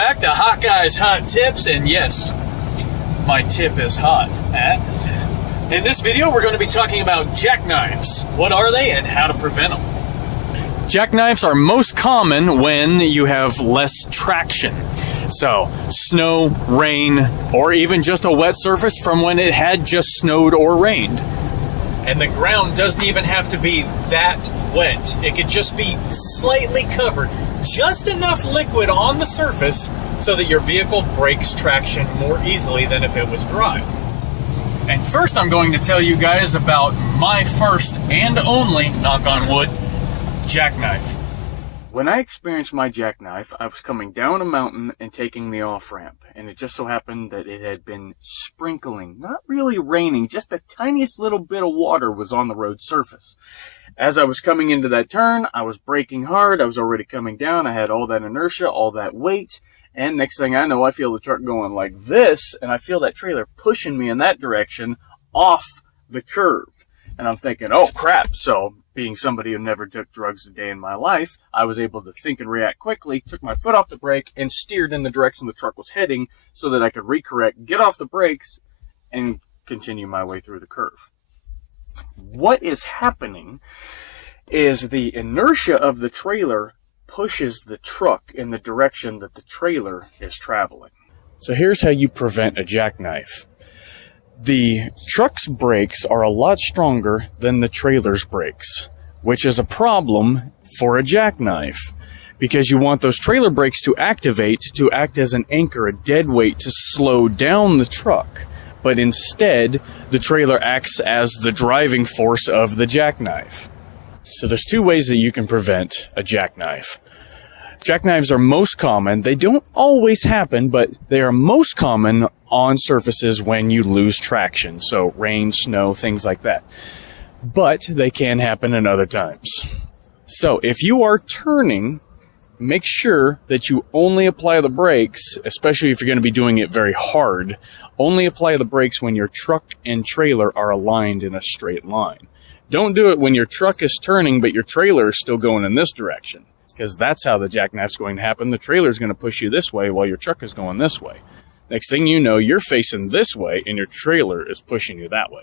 back to Hawkeye's Hot Tips, and yes, my tip is hot. In this video, we're going to be talking about jackknives. What are they and how to prevent them? Jackknives are most common when you have less traction. So, snow, rain, or even just a wet surface from when it had just snowed or rained. And the ground doesn't even have to be that wet. It could just be slightly covered. Just enough liquid on the surface so that your vehicle breaks traction more easily than if it was dry. And first I'm going to tell you guys about my first and only, knock on wood, jackknife. When I experienced my jackknife, I was coming down a mountain and taking the off-ramp, and it just so happened that it had been sprinkling, not really raining, just the tiniest little bit of water was on the road surface. As I was coming into that turn, I was braking hard, I was already coming down, I had all that inertia, all that weight, and next thing I know, I feel the truck going like this, and I feel that trailer pushing me in that direction off the curve. And I'm thinking, oh crap, so being somebody who never took drugs a day in my life, I was able to think and react quickly, took my foot off the brake, and steered in the direction the truck was heading so that I could recorrect, get off the brakes, and continue my way through the curve. What is happening is the inertia of the trailer pushes the truck in the direction that the trailer is traveling. So here's how you prevent a jackknife. The truck's brakes are a lot stronger than the trailer's brakes, which is a problem for a jackknife because you want those trailer brakes to activate to act as an anchor, a dead weight to slow down the truck. But instead, the trailer acts as the driving force of the jackknife. So there's two ways that you can prevent a jackknife. Jackknives are most common. They don't always happen, but they are most common on surfaces when you lose traction. So rain, snow, things like that. But they can happen in other times. So if you are turning, make sure that you only apply the brakes, especially if you're going to be doing it very hard. Only apply the brakes when your truck and trailer are aligned in a straight line. Don't do it when your truck is turning, but your trailer is still going in this direction. Because that's how the jackknife's going to happen. The trailer's going to push you this way while your truck is going this way. Next thing you know, you're facing this way and your trailer is pushing you that way.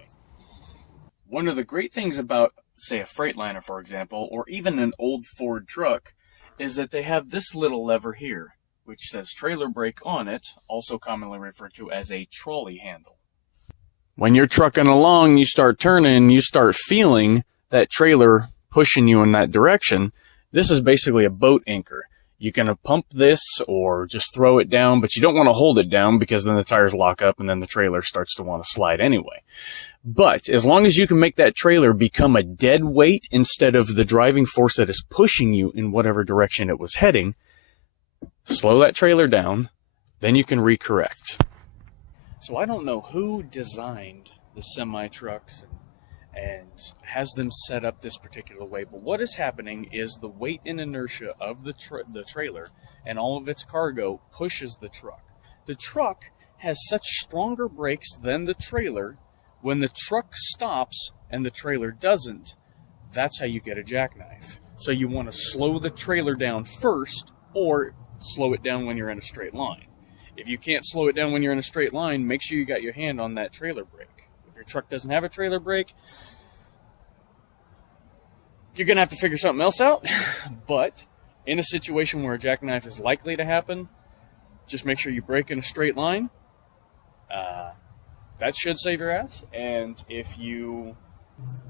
One of the great things about, say, a Freightliner, for example, or even an old Ford truck, is that they have this little lever here, which says trailer brake on it, also commonly referred to as a trolley handle. When you're trucking along, you start turning, you start feeling that trailer pushing you in that direction. This is basically a boat anchor. You can pump this or just throw it down, but you don't want to hold it down because then the tires lock up and then the trailer starts to want to slide anyway. But as long as you can make that trailer become a dead weight instead of the driving force that is pushing you in whatever direction it was heading, slow that trailer down, then you can recorrect. So I don't know who designed the semi-trucks and has them set up this particular way, but what is happening is the weight and inertia of the trailer and all of its cargo pushes the truck. The truck has such stronger brakes than the trailer. When the truck stops and the trailer doesn't, that's how you get a jackknife. So you want to slow the trailer down first or slow it down when you're in a straight line. If you can't slow it down when you're in a straight line, make sure you got your hand on that trailer brake. If your truck doesn't have a trailer brake, you're going to have to figure something else out. But in a situation where a jackknife is likely to happen, just make sure you brake in a straight line. That should save your ass. And if you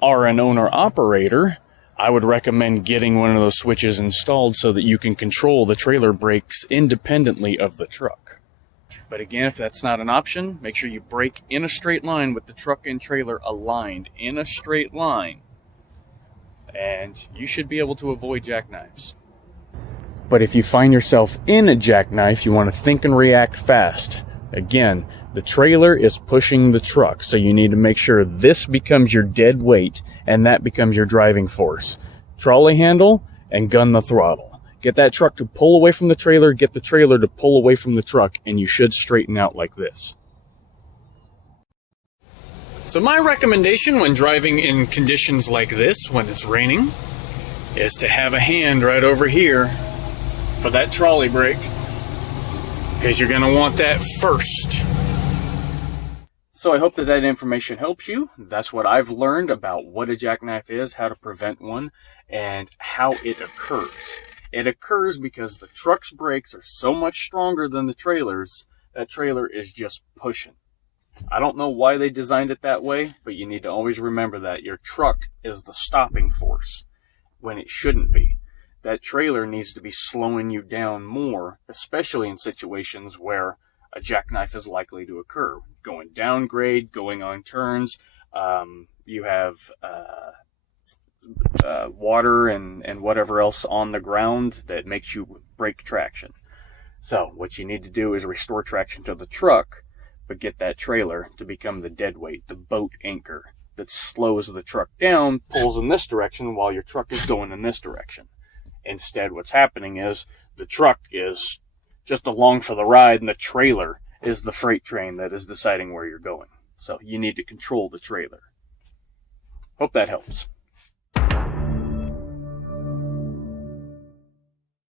are an owner-operator, I would recommend getting one of those switches installed so that you can control the trailer brakes independently of the truck. But again, if that's not an option, make sure you brake in a straight line with the truck and trailer aligned in a straight line. And you should be able to avoid jackknives. But if you find yourself in a jackknife, you want to think and react fast. Again, the trailer is pushing the truck, so you need to make sure this becomes your dead weight and that becomes your driving force. Trolley handle and gun the throttle. Get that truck to pull away from the trailer, get the trailer to pull away from the truck, and you should straighten out like this. So my recommendation when driving in conditions like this, when it's raining, is to have a hand right over here for that trolley brake. because you're going to want that first. So I hope that that information helps you. That's what I've learned about what a jackknife is, how to prevent one, and how it occurs. It occurs because the truck's brakes are so much stronger than the trailer's, that trailer is just pushing. I don't know why they designed it that way, but you need to always remember that your truck is the stopping force when it shouldn't be. That trailer needs to be slowing you down more, especially in situations where a jackknife is likely to occur. Going down grade, going on turns, you have water and whatever else on the ground that makes you break traction. So what you need to do is restore traction to the truck, but get that trailer to become the dead weight, the boat anchor that slows the truck down, pulls in this direction while your truck is going in this direction. Instead, what's happening is the truck is just along for the ride, and the trailer is the freight train that is deciding where you're going. So you need to control the trailer. Hope that helps.